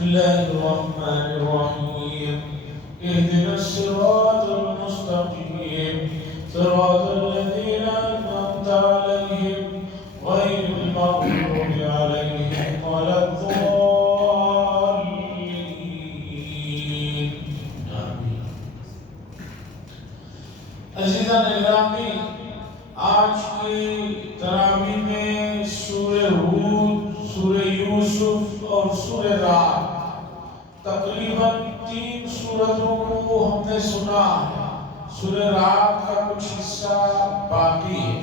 الله الرحمن الرحيم اهدنا الصراط المستقيم صراط الذين أنعمت عليهم غير المغضوب عليهم ولا الضالين آمين. عزیزان گرامی، آج کی تراویح میں سورہ ہود، سورہ یوسف اور سورہ رعد تقریباً 3 سورتوں کو ہم نے سنا ہے۔ سورہ رعد کا کچھ حصہ باقی ہے۔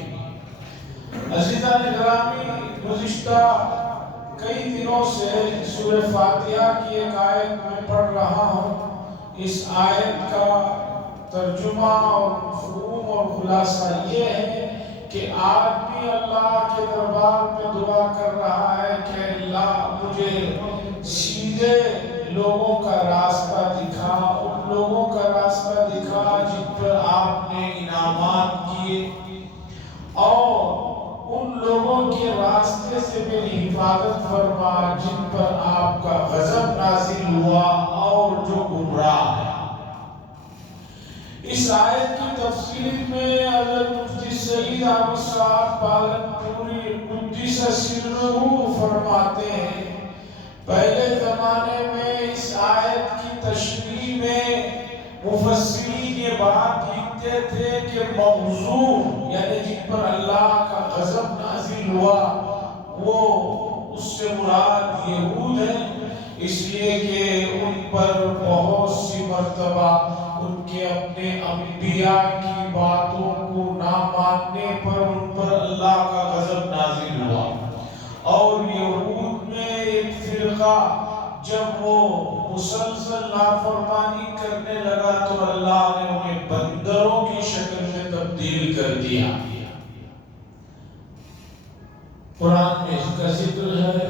عزیزان گرامی، گزشتہ کئی دنوں سے سورہ فاتحہ کی ایک آیت میں پڑھ رہا ہوں۔ اس آیت کا ترجمہ اور مفہوم اور خلاصہ یہ ہے کہ آدمی اللہ کے دربار میں دعا کر رہا ہے کہ اللہ مجھے سیدھے لوگوں کا راستہ دکھا، ان لوگوں کا راستہ دکھا جن پر آپ نے انعامات کیے، اور ان لوگوں کے راستے سے میری حفاظت فرما جن پر آپ کا غضب نازل ہوا اور جو گمراہ ہے۔ اس آیت کی تفسیر میں حضرت مفتی سعید احمد صاحب پالنپوری قدس سرہ فرماتے ہیں، پہلے زمانے میں اس آیت کی تشریح میں مفسرین یہ بات لکھتے تھے کہ مغضوب یعنی جن پر اللہ کا غضب نازل ہوا وہ اس سے مراد یہود ہیں، اس لیے کہ ان پر بہت سی مرتبہ ان کے اپنے انبیاء کی باتوں کو نہ ماننے پر ان پر اللہ کا غضب نازل ہوا۔ اور یہود میں ایک فرقہ جب وہ مسلسل نافرمانی کرنے لگا تو اللہ نے انہیں بندروں کی شکل میں تبدیل کر دیا۔ قرآن میں اس کا ذکر ہے،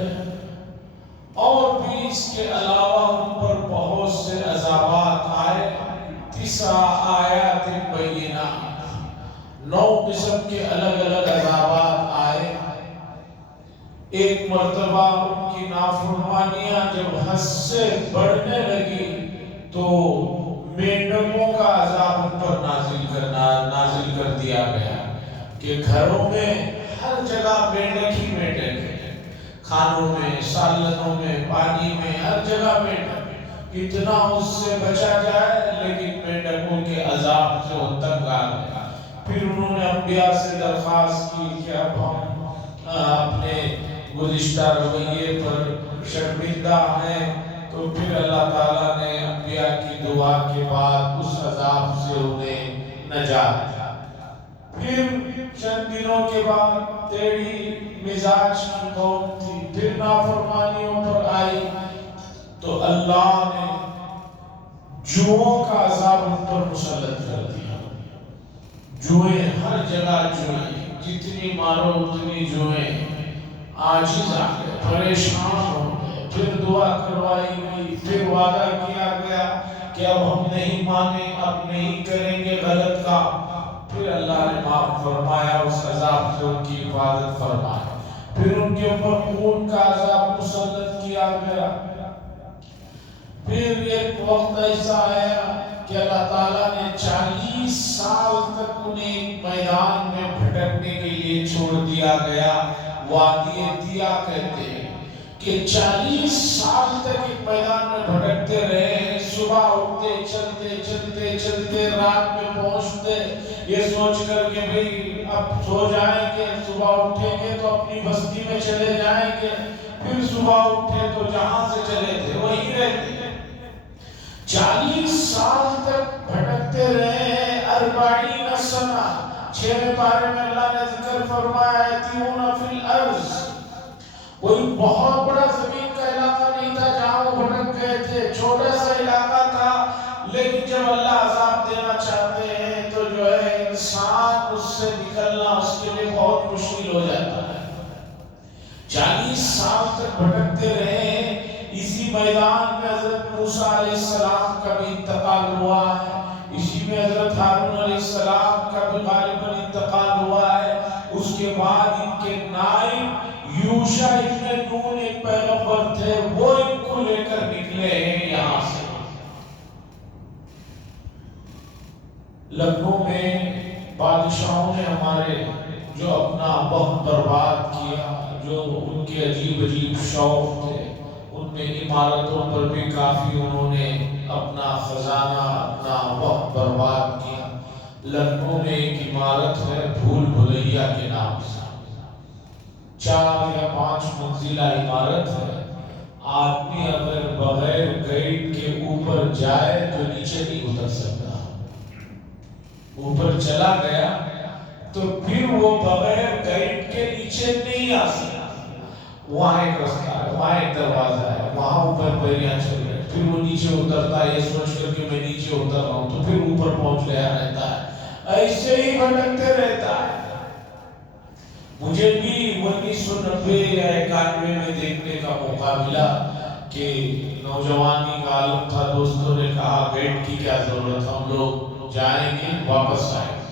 اور بھی اس کے علاوہ ان پر بہت سے عذابات آئے۔ 9 آیات بینات، 9 قسم کے الگ الگ عذابات آئے۔ ایک مرتبہ ان کی نافرمانیاں جب حد سے بڑھنے لگی تو مینڈکوں کا عذاب ان پر نازل کر دیا گیا کہ گھروں میں ہر جگہ مینڈک ہی مینڈک ہے، کھانوں میں، سالنوں میں، پانی میں، ہر جگہ مینڈک۔ اتنا اس سے بچا جائے لیکن مینڈکوں کے عذاب سے وہ تنگ آ گیا۔ پھر انہوں نے انبیاء سے درخواست کی کہ اب ہم اپنے گزشتہ رویے پر شرمندہ ہیں، تو پھر اللہ تعالیٰ نے انبیاء کی دعا کے بعد اس عذاب سے انہیں نجات دی۔ پھر چند دنوں کے بعد ٹیڑھی مزاج کی قوم تھی، پھر نافرمانیوں پر آئی تو اللہ نے جوؤں کا عذاب ان پر مسلط کر دیا۔ جوئیں ہر جگہ، جوئیں جتنی مارو اتنی جوئیں، عاجز آ گئے، پریشان ہو گئے۔ پھر دعا کروائی گئی، پھر وعدہ کیا گیا کہ اب ہم نہیں مانیں، اب نہیں کریں گے غلط کام۔ پھر اللہ نے معاف فرمایا، اس عذاب سے ان کی حفاظت فرمایا۔ پھر ان کے اوپر خون کا عذاب مسلط کیا گیا۔ پھر ایک وقت ایسا آیا کہ اللہ تعالیٰ نے 40 سال تک انہیں ایک میدان میں بھٹکنے کے لیے چھوڑ دیا گیا۔ وادی دیا کہتے ہیں کہ 40 سال تک ایک میدان میں بھٹکتے رہے۔ صبح اٹھتے، چلتے چلتے چلتے رات میں پہنچتے، یہ سوچ کر کہ بھئی اب سو جائیں گے، صبح اٹھیں گے تو اپنی بستی میں چلے جائیں گے۔ پھر صبح اٹھے تو جہاں سے چلے تھے وہیں رہتے۔ 40 سال تک بھٹکتے رہے ہیں۔ 40 سنہ، 6 پارے میں اللہ نے ذکر فرمایا یتیمون فی الارض۔ کوئی بہت بڑا زمین کا علاقہ نہیں تھا جہاں وہ بھٹک گئے تھے، چھوٹا سا علاقہ تھا، لیکن جب اللہ عذاب دینا چاہتے ہیں تو جو ہے انسان اس سے نکلنا اس کے لیے بہت مشکل ہو جاتا ہے۔ 40 سال تک بھٹکتے رہے ہیں۔ اسی میدان میں حضرت موسیٰ علیہ السلام کا بھی انتقال ہوا ہے، اسی میں حضرت ہارون علیہ السلام کا بھی غالباً انتقال ہوا ہے۔ اس کے بعد ان کے نائب یوشع ابن نون ایک پیغمبر تھے، وہ ان کو لے کر نکلے۔ بادشاہوں نے ہمارے جو اپنا وقت برباد کیا، جو ان کے عجیب عجیب شوق تھے، ان میں عمارتوں پر بھی کافی انہوں نے اپنا خزانہ، اپنا وقت برباد کیا۔ لکھنؤ میں ایک عمارت ہے بھول بھلیا کے نام سے، 4 یا 5 منزلہ عمارت ہے۔ آدمی اگر بغیر گیٹ کے اوپر جائے تو نیچے نہیں اتر سکتا، اوپر چلا گیا تو پھر وہ بغیر گیٹ کے نیچے نہیں آ سکتا۔ وہاں ایک رستہ ہے، وہاں ایک دروازہ ہے، وہاں اوپر پیریاں چل رہے، پھر وہ نیچے اترتا ہے یہ سوچ کر کہ میں نیچے اتر رہا ہوں، تو پھر اوپر پہنچ گیا رہتا ہے، ایسے ہی بھٹکتے رہتا ہے۔ مجھے بھی 1990 یا 91 میں دیکھنے کا موقع ملا کہ نوجوانی کا عالم تھا، دوستوں نے کہا گیٹ کی کیا ضرورت، ہم لوگ جائیں گے واپس آئیں گے۔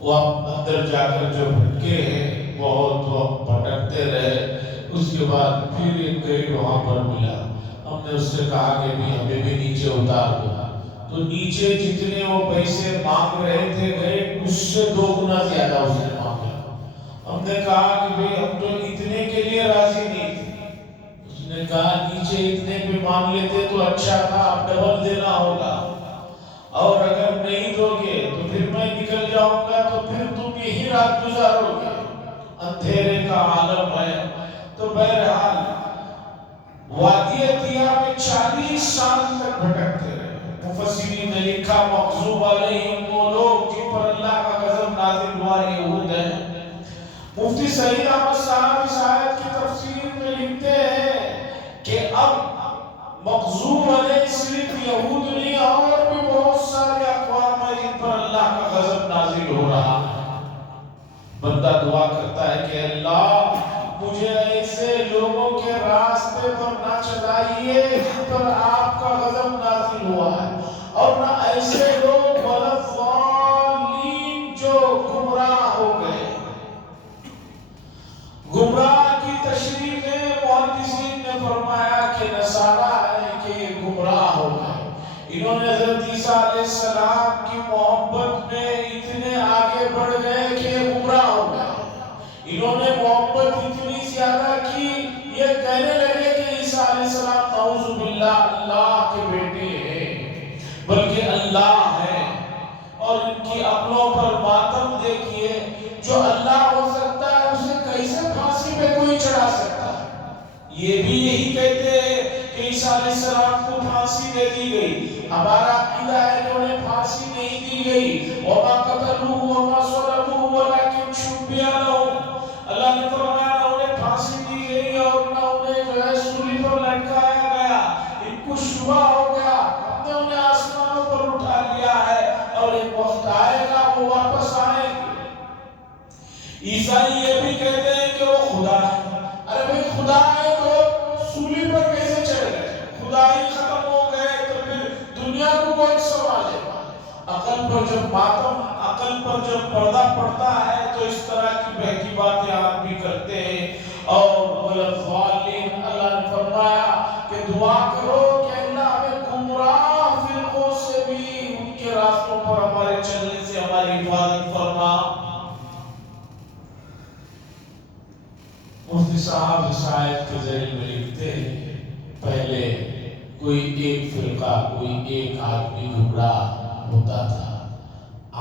وہ اندر جا کر جو بھٹکے ہیں، بہت وقت بھٹکتے رہے، اس کے بعد پھر ایک گیٹ وہاں پر ملا۔ ہم نے اس سے کہا کہ بھی ہمیں بھی نیچے اتار دو، تو نیچے جتنے وہ پیسے مانگ رہے تھے گیٹ اس سے 2 گنا زیادہ اس نے مانگا۔ ہم نے کہا کہ بھئی ہم تو اتنے کے لیے راضی نہیں تھے۔ اس نے کہا نیچے اتنے پہ مان لیتے تو اچھا تھا، اب ڈبل دینا ہوگا، اور اگر نہیں دو گے تو پھر میں نکل جاؤں گا، تو پھر تم یہی رات گزارو گے، اندھیرے کا عالم ہے۔ تو بہرحال وادی عطیہ میں 40 سال تک بھٹکتے رہے۔ مفسرین نے لکھا مغضوب علیہم وہ لوگ جن پر اللہ کا غضب نازل ہوا یہود ہیں۔ مفتی سعید احمد صاحب اس آیت کی تفسیر میں لکھتے ہیں کہ اب مغضوب علیہ صرف یہود نہیں، اور بھی بہت سارے اقوام ہیں جن پر اللہ کا غضب نازل ہو رہا ہے۔ بندہ دعا کرتا ہے کہ اللہ مجھے ایسے لوگوں کے راستے پر نہ چلائیے جن پر آپ کا غضب نازل ہوا ہے، اور نہ ایسے لوگ والضالین جو گمراہ ہو گئے۔ گمراہ کی تشریح میں محدثین نے فرمایا کہ نصارہ ہے کہ یہ گمراہ ہو گئے، انہوں نے حضرت عیسیٰ علیہ السلام کی محبت میں اتنے آگے بڑھ گئے کہ یہ گمراہ ہو گئے۔ انہوں نے محبت اتنی زیادہ کی، یہ کہنے لگے کہ عیسیٰ علیہ السلام نعوذ باللہ اللہ کے بیٹے ہیں، بلکہ اللہ ہے۔ اور ان کی عقلوں پر ماتم دیکھیے، جو اللہ ہو سکتا ہے اسے کیسے پھانسی پہ کوئی چڑھا سکتا ہے؟ یہ بھی یہی کہتے ہیں کہ عیسیٰ علیہ السلام کو پھانسی دے دی گئی۔ ہمارا عقیدہ ہے کہ انہیں پھانسی نہیں دی گئی، وما قتلوہ وما صلبوہ ولکن شبہ لہم۔ اللہ نے فرمایا نہ انہیں پھانسی دی گئی اور نہ انہیں جو ہے سولی پر لٹکایا گیا، ان کو شبہ ہو گیا، ہم نے انہیں آسمانوں پر اٹھا لیا ہے، اور ایک وقت آئے گا وہ واپس آئیں گے۔ عیسائی یہ بھی کہتے ہیں کہ وہ خدا ہے۔ ارے بھئی خدا ہے تو سولی پر کیسے چڑھ گئے؟ خدا ہی ختم ہو گئے تو پھر دنیا کو کون سنبھالے گا؟ عقل پر جب ماتم، عقل پر جب پردہ پڑتا ہے تو اس طرح کی بہکی باتیں آپ بھی کرتے ہیں۔ اور والضالین، اللہ نے فرمایا کہ دعا کرو کہ اللہ ہمیں گمراہ فرقوں سے بھی ان کے راستوں پر ہمارے چلنے سے ہماری حفاظت فرما۔ مفتی صاحب اس آیت کے ذریعے میں لکھتے ہیں پہلے کوئی ایک فرقہ، کوئی ایک آدمی گمراہ ہوتا تھا،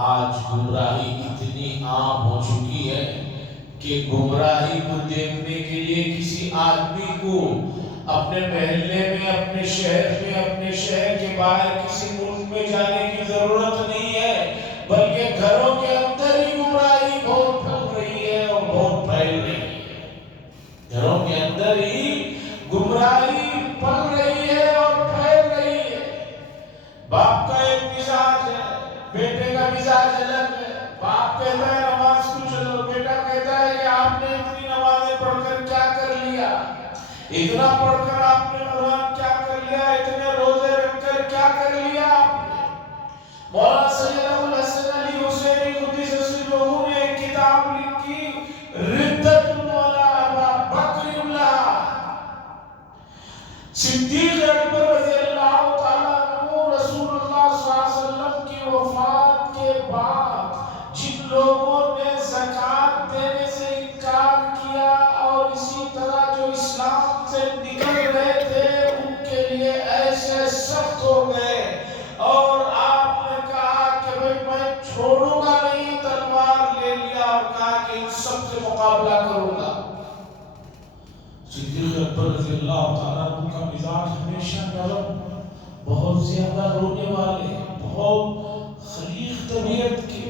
آج گمراہی اتنی عام ہو چکی ہے کہ گمراہی کو دیکھنے کے لیے کسی آدمی کو اپنے محلے میں، اپنے شہر کے باہر کسی ملک میں جانے کی ضرورت نہیں ہے، بلکہ گھروں کے اندر ہی گمراہی بہت پھیل رہی ہے اور بہت پھیل رہی ہے۔ گھروں کے اندر ہی گمراہی پھیل رہی ہے اور پھیل رہی ہے۔ باپ کا ایک مزاج ہے، بیٹے کا مزاج الگ ہے۔ باپ کہتا ہے نماز کو چلو، بیٹا کہتا ہے کہ آپ نے اتنی نمازیں پڑھ کر کیا کر لیا، اتنا پڑھ کر آپ نے قرآن کیا کر لیا، اتنے روزے رکھ کر کیا کر لیا آپ نے۔ مولانا سید ابو الحسن علی حسینی قدس سرہ نے ایک کتاب لکھی، ردت مولا ابا بکر اللہ۔ صدیق اکبر رضی اللہ تعالیٰ عنہ رسول اللہ صلی اللہ علیہ وسلم کی وفات کے بعد جن لوگوں نے زکات دینے سے انکار کیا اور اسی طرح جو اسلام سے نکل رہے تھے ان کے لیے ایسے سخت ہو گئے، اور آپ نے کہا کہ بھئی میں چھوڑوں گا نہیں، تلوار لے لیا اور کہا کہ ان سب سے مقابلہ کروں گا۔ صدیق اکبر رضی اللہ تعالیٰ عنہ کا مزاج ہمیشہ نرم، بہت زیادہ رونے والے، بہت خلیق طبیعت کے۔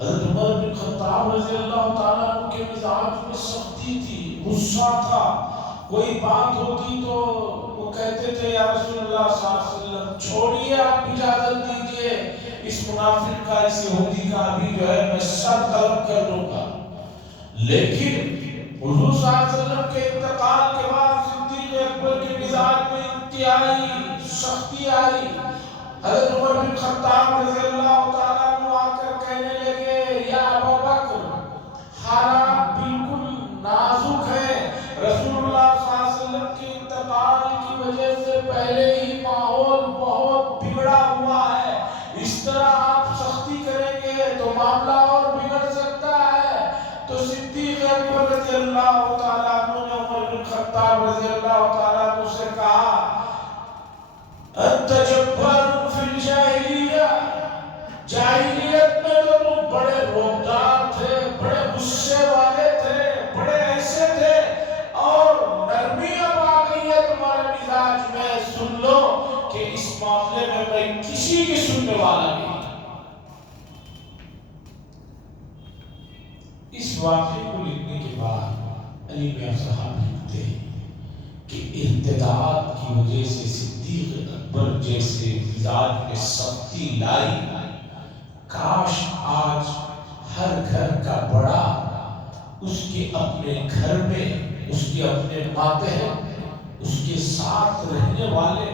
حضرت عمر بن خطاب رضی اللہ تعالیٰ عنہ کے مزاج میں سختی تھی، غصہ تھا، کوئی بات ہوتی تو وہ کہتے تھے یا رسول اللہ صلی اللہ علیہ وسلم چھوڑیے، آپ اجازت دیجئے، اس منافق کا، اس یہودی کا ابھی جو ہے میں سر طلب کر لوں گا۔ لیکن حضور صلی اللہ علیہ وسلم کے انتقال کے بعد صدیق اکبر کے مزاج میں انتہائی سختی آئی۔ حضرت عمر بن خطاب رضی اللہ تعالیٰ عنہ آ کر کہنے لگے یا ابوبکر، حالات بالکل نازک ہیں، رسول اللہ صلی اللہ علیہ وسلم کے انتقال کی وجہ سے پہلے ہی ماحول بہت بگڑا ہوا ہے، اس طرح آپ سختی کریں گے تو معاملہ اور بگڑ سکتا ہے۔ تو صدیق اکبر رضی اللہ تعالیٰ عنہ نے عمر بن خطاب رضی اللہ تعالیٰ عنہ سے کہا انت جبار فی الجاہلیہ، جاہلیت میں تو تم بڑے روبدار تھے، بڑے غصے والے تھے، بڑے ایسے تھے، اور نرمی اب آ گئی ہے تمہارے مزاج میں، سن لو کہ اس معاملے میں میں کسی کی سننے والا نہیں۔ اس واقعے کو لکھنے کے بعد علی میاں صاحب لکھتے ہیں کہ ارتداد کی وجہ سے صدیق اکبر جیسے مزاج میں سختی لائی، کاش آج ہر گھر کا بڑا اس کے اپنے گھر میں، اس کے اپنے ماتحت، اس کے ساتھ رہنے والے،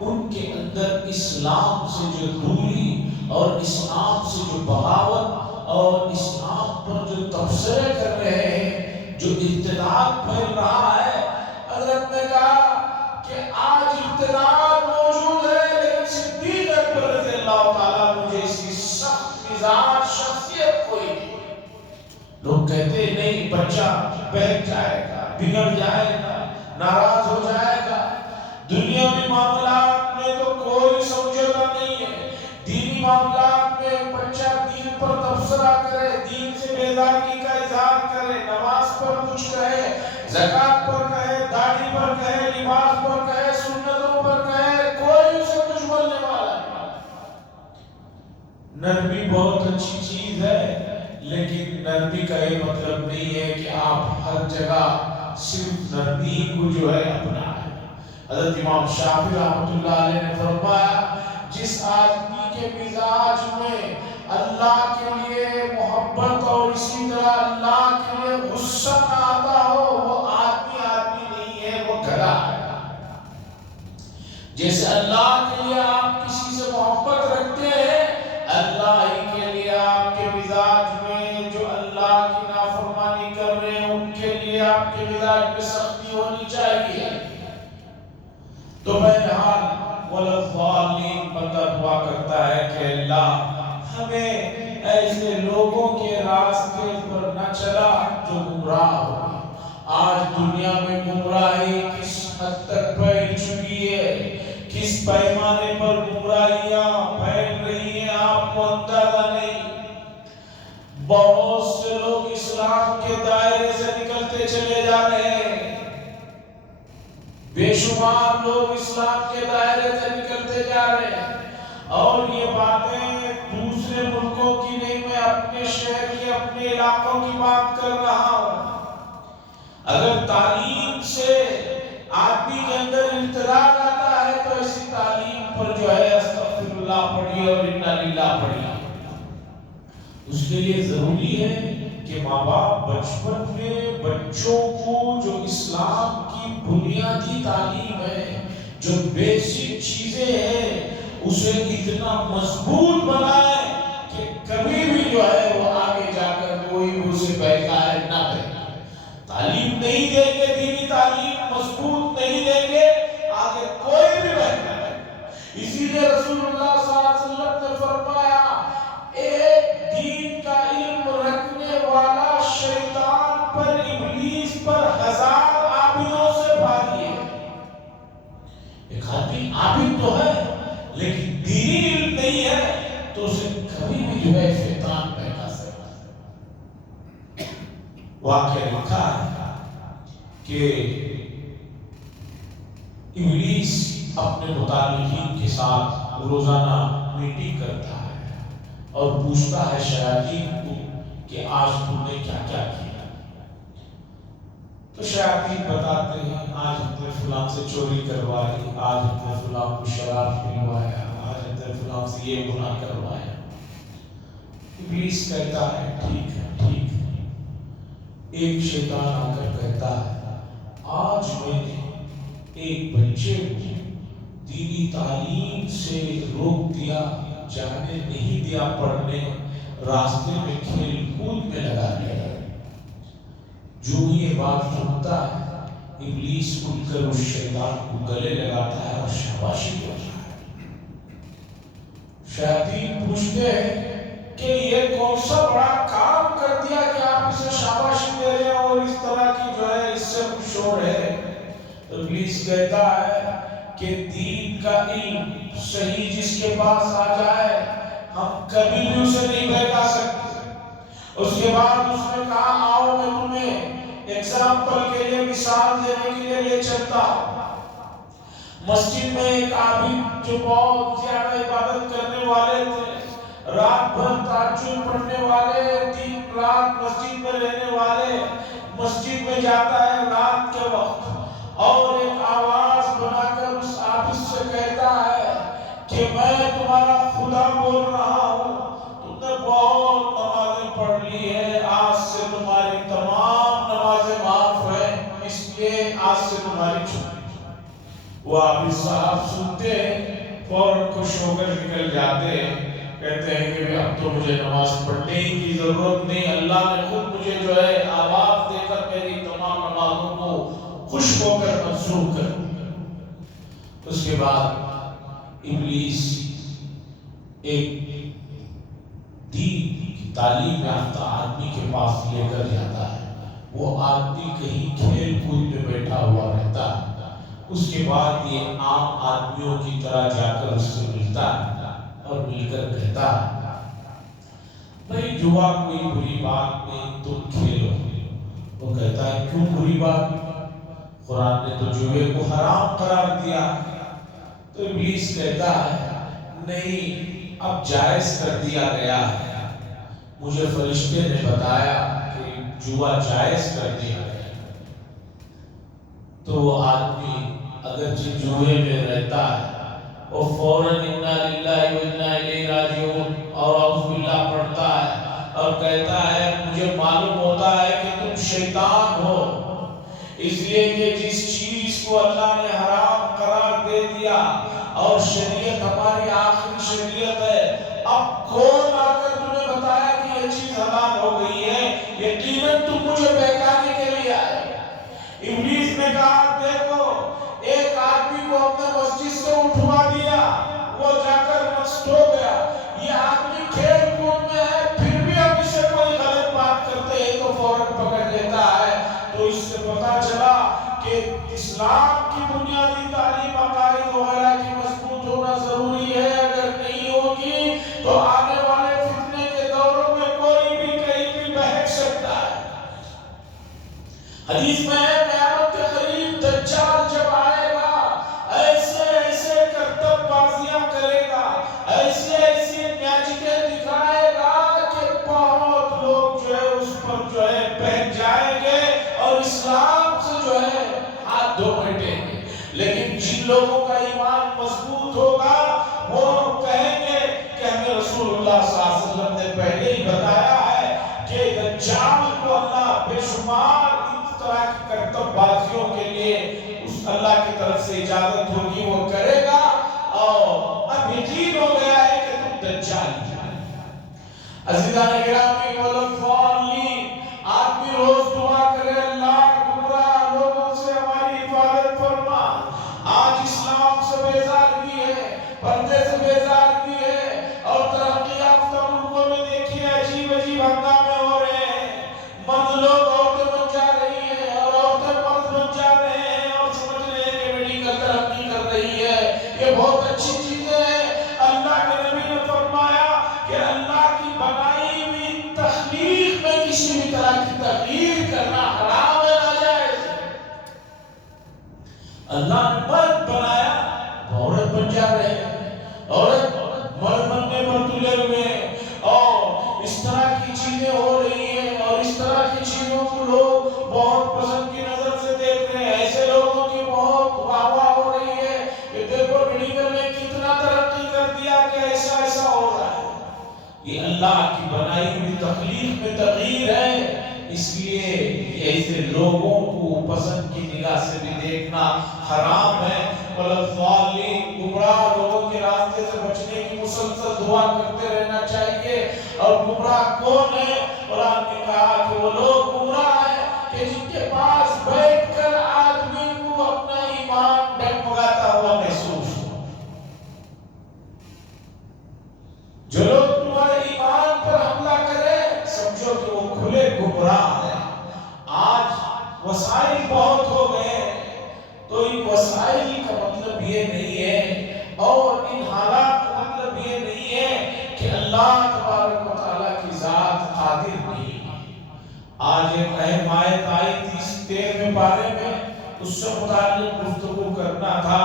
ان کے اندر اسلام سے جو دوری اور اسلام سے جو بغاوت اور اسلام پر جو تبصرے کر رہے ہیں، جو ارتداد پھیل رہا ہے۔ حضرت نے کہا کہ آج ارتداد موجود ہے لیکن صدیق اکبر رضی اللہ تعالیٰ عنہ جیسی سخت مزاج شخصیت کوئی نہیں۔ لوگ کہتے ہیں نہیں، بچہ بہک جائے گا، بگڑ جائے گا، ناراض ہو جائے گا۔ دنیاوی معاملات میں تو کوئی سمجھوتا نہیں ہے، دینی معاملات میں بچہ دین پر تبصرہ کرے، دین سے بیزاری کا اظہار کرے، نماز پر کچھ کہے، زکات پر کہے، داڑھی پر کہے، لباس پر کہے، سنتوں پر کہے، کوئی اسے کچھ بولنے والا نہیں۔ نرمی بہت اچھی چیز ہے، لیکن نرمی کا یہ مطلب نہیں ہے کہ آپ ہر جگہ صرف نرمی کو جو ہے اپنائیں۔ حضرت امام شافعی رحمۃ اللہ علیہ نے فرمایا جس آدمی کے مزاج میں اللہ کے لیے محبت اور اسی طرح اللہ کے لیے غصہ نہ آتا ہو، وہ آدمی نہیں ہے، وہ گدھا ہے۔ جیسے اللہ کے لیے آپ کسی سے محبت رکھتے ہیں، اللہ ہی کے لیے آپ کے مزاج میں جو اللہ کی نافرمانی کر رہے ہیں ان کے لیے آپ کے مزاج میں سختی ہونی چاہیے۔ تو بہرحال والضالین بندہ دعا کرتا ہے کہ اللہ ہمیں ایسے لوگوں کے راستے پر نہ چلا جو گمراہ ہو۔ آج دنیا میں گمراہی کس حد تک پھیل چکی ہے، کس پیمانے پر گمراہیاں پھیل رہی ہیں آپ کو اندازہ نہیں۔ بہت سے لوگ اسلام کے دائرے سے نکلتے چلے جا رہے ہیں، بے شمار لوگ اسلام کے دائرے سے نکلتے جا رہے ہیں، اور یہ باتیں دوسرے ملکوں کی نہیں، میں اپنے شہر کے اپنے علاقوں کی بات کر رہا ہوں۔ اگر تعلیم سے آدمی کے اندر ارتداد آتا ہے تو اسی تعلیم پر جو ہے استغفر اللہ پڑھیے اور انا للہ پڑھیے۔ اس کے لیے ضروری ہے کہ ماں باپ بچپن میں بچوں کو جو اسلام کی بنیادی تعلیم ہے، جو بیسک چیزیں ہیں، اسے اتنا مضبوط بنائے کہ کبھی بھی جو ہے وہ آگے جا کر کوئی بھی اسے بہکائے نہ بہکائے۔ تعلیم نہیں دیں گے، دینی تعلیم مضبوط نہیں دیں گے، آگے کوئی بھی بہکائے۔ اسی لیے رسول اللہ صلی اللہ علیہ وسلم نے فرمایا ایک دین کا علم عابد تو ہے لیکن دینی علم نہیں ہے تو اسے کبھی بھی جو ہے شیطان بہکا سکتا ہے۔ واقعہ لکھا ہے کہ ابلیس اپنے متعلقین کے ساتھ روزانہ میٹنگ کرتا ہے اور پوچھتا ہے شیاطین کو کہ آج تم نے کیا کیا کیا۔ تو شیاطین بتاتے ہیں آج ہم نے فلاں سے چوری کروائی، آج ہم نے فلاں کو شراب پلوایا، آج ہم نے فلاں سے یہ گناہ کروایا۔ ابلیس کہتا ہے ٹھیک ہے ٹھیک ہے۔ ایک شیطان آ کر کہتا ہے آج میں نے ایک بچے کو دینی تعلیم سے روک دیا، جانے نہیں دیا پڑھنے، راستے میں کھیل کود میں لگا دیا۔ جو یہ بات سنتا ہے ابلیس اٹھ کر اس شیطان کو گلے لگاتا ہے اور شاباشی دیتا ہے۔ شیاطین پوچھتے ہیں کہ یہ کون سا بڑا کام کر دیا کہ آپ اسے شاباشی دے رہے ہیں اور اس طرح کی جو ہے اس سے خوش ہو رہے ہیں۔ ابلیس کہتا ہے کہ دین کا علم صحیح جس کے پاس آ جائے ہم کبھی بھی اسے نہیں بہکا سکتے۔ اس کے بعد اس نے کہا آؤ میں تمہیں ایگزامپل کے لیے مثال دینے کے لیے لے چلتا ہوں۔ مسجد میں ایک عابد جو بہت زیادہ عبادت کرنے والے تھے، رات بھر تہجد پڑھنے والے، دن رات مسجد میں رہنے والے، مسجد میں جاتا ہے رات کے وقت اور ایک آواز بنا کر اس عابد سے کہتا ہے کہ میں تمہارا خدا بول رہا ہوں، تم نے بہت نمازیں پڑھ لی ہے، آج سے تمہاری تمام نمازیں معاف ہیں، اس لیے آج سے تمہاری چھٹی۔ وہ عابد صاحب سنتے ہیں فوراً خوش ہو کر نکل جاتے ہیں، کہتے ہیں کہ اب تو مجھے نماز پڑھنے کی ضرورت نہیں، اللہ نے خود مجھے جو ہے آواز دے کر میری تمام نمازوں کو خوش ہو کر منسوخ کر دیا۔ اس کے بعد ابلیس ایک دین کی تعلیم یافتہ آدمی کے پاس لے کر جاتا ہے۔ وہ آدمی کہیں کھیل کود میں بیٹھا ہوا رہتا ہے۔ اس کے بعد یہ عام آدمیوں کی طرح جا کر اس سے ملتا ہے اور مل کر کہتا ہے بھئی جوا کوئی بری بات نہیں، تم کھیلو۔ وہ کہتا ہے کیوں بری بات؟ قرآن نے تو جوے کو حرام قرار دیا۔ تو ابلیس کہتا ہے نہیں، اب جائز کر دیا گیا ہے، مجھے فرشتے نے بتایا کہ جوا جائز کر دیا گیا۔ تو وہ آدمی اگرچہ جوئے میں رہتا ہے وہ فوراً انا للہ و انا الیہ راجعون اور اعوذ باللہ پڑھتا ہے اور کہتا ہے مجھے معلوم ہوتا ہے کہ تم شیطان ہو، اس لیے کہ جس چیز کو اللہ نے حرام قرار دے دیا اور شریعت ہماری آخری شریعت ہے، اب کون آ کر تمہیں بتایا کہ یہ چیز حلال ہو گئی ہے؟ یقیناً تم مجھے بہکانے کے لیے آئے۔ ابلیس نے کہا دیکھو ایک آدمی کو اپنے مسجد سے اٹھوا دیا، وہ جا کر مست ہو گیا، یہ آدمی کھیل کود میں ہے پھر بھی اب اسے کوئی غلط بات کرتے ہیں تو فوراً پکڑ لیتا ہے۔ تو اس سے پتا چلا کہ اسلام کی بنیادی تعلیم عقائد وغیرہ کی مضبوط ہونا ضروری ہے، اگر نہیں ہوگی تو آنے والے فتنے کے دوروں میں کوئی بھی کہیں بھی بہک سکتا ہے۔ حدیث میں ہے قیامت کے قریب دجال جب آئے گا ایسے ایسے کرتب بازیاں کرے گا، ایسے ایسے میاجکیں دکھائے گا کہ بہت لوگ جو ہے اس پر جو ہے بہک جائیں گے اور اسلام سے جو ہے ہاتھ دھو بیٹھیں گے۔ لیکن جن لوگوں کا ایمان مضبوط ہوگا وہ کہیں گے کہ ہمیں رسول اللہ صلی اللہ علیہ وسلم نے پہلے ہی بتایا ہے کہ دجال کو اللہ بے شمار طرح کی کرتب بازیوں کے لیے اس اللہ کی طرف سے اجازت ہوگی، وہ کرے گا اور اب یقین ہو گیا ہے کہ تم دجال ہی۔ عزیزان گرامی والضالین، آدمی روز دعا کرے اللہ گمراہ لوگوں سے ہماری حفاظت فرما۔ آج اسلام سے بیزارگی ہے، پردے سے بیزارگی ہے اور ترقی یافتہ ملکوں میں دیکھیے عجیب عجیب ہنگامے ہو رہے ہیں، مرد لوگ عورتیں بن جا رہی ہیں اور عورتیں مرد بن جا رہے ہیں اور سمجھ رہے ہیں کہ میڈیکل ترقی کر رہی ہے بہت اچھی چیزیں ہیں. اللہ کے نبی نے فرمایا کہ اللہ کی بنائی ہوئی تخلیق میں کسی بھی طرح کی تغییر کرنا حرام ہے، ناجائز ہے. اللہ نے مرد بنایا، عورت بن جا رہے ہیں، عورت مرد بننے پر تلے ہوئے ہیں، اور اس طرح کی چیزیں ہو رہی ہیں، اور اس طرح کی چیزوں کو لوگ بہت پسند کی نظر سے دیکھ رہے ہیں. ایسے لوگوں کی بہت واہ واہ ہو رہی ہے کہ دیکھو میڈیکل نے کتنا ترقی کر دیا کہ ایسا ایسا ہو رہا ہے. یہ اللہ کی بنائی ہوئی تخلیق میں تغییر ہے. اس لیے ایسے لوگوں کو پسند کی نگاہ سے بھی دیکھنا حرام ہے. والضالین، گمراہ لوگوں کے راستے سے بچنے کی مسلسل دعا کرتے رہنا چاہیے. اور گمراہ کون ہے؟ قرآن نے کہا کہ وہ لوگ گمراہ ہیں کہ جن کے پاس بیٹھ کر آدمی کو اپنا ایمان ڈگمگاتا ہوا محسوس ہو. جو لوگ تمہارے ایمان پر حملہ کرے، سمجھو کہ وہ کھلے گمراہ ہیں. آج وسائل بہت ہو گئے تو ان وسائل کا مطلب یہ نہیں ہے، اور ان حالات کا مطلب یہ نہیں ہے کہ اللہ تبارک و تعالیٰ کی ذات قادر نہیں. آج ایک اہم آیت آئی 13ویں پارے میں، اس سے متعلق گفتگو کرنا تھا،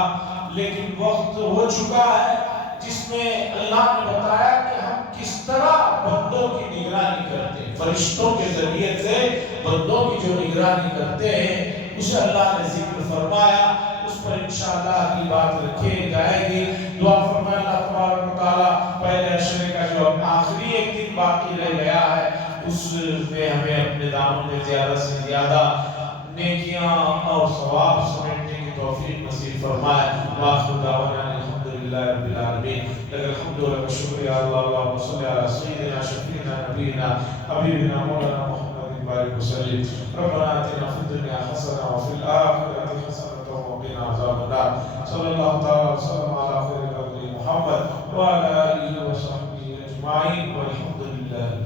لیکن وقت ہو چکا ہے جس میں اللہ نے بتایا کہ ہم کس طرح بندوں کی نگرانی کرتے ہیں. فرشتوں کے ذریعے سے بندوں کی جو نگرانی کرتے ہیں اسے اللہ نے ذکر فرمایا. اس پر انشاءاللہ کی بات رکھے جائے گی. دعا فرمائے اللہ تبارک و تعالیٰ پہلے عشرے کا جو آخری ایک دن باقی رہ گیا ہے اس میں ہمیں اپنے دامن میں زیادہ سے زیادہ نیکیاں اور ثواب سمیٹنے کی توفیق نصیب فرمائے. وآخر دعوانا الحمدللہ رب العالمین. لك الحمد ولك الشكر يا الله. اللهم صل على سيدنا شفيعنا نبينا حبيبنا مولانا محمد بارك وسلم. ربنا آتنا في الدنيا حسنة وفي الآخرة حسنة وقنا عذاب النار. صلى الله تعالى وسلم على خير خلقه محمد وعلى آله وصحبه أجمعين والحمد لله.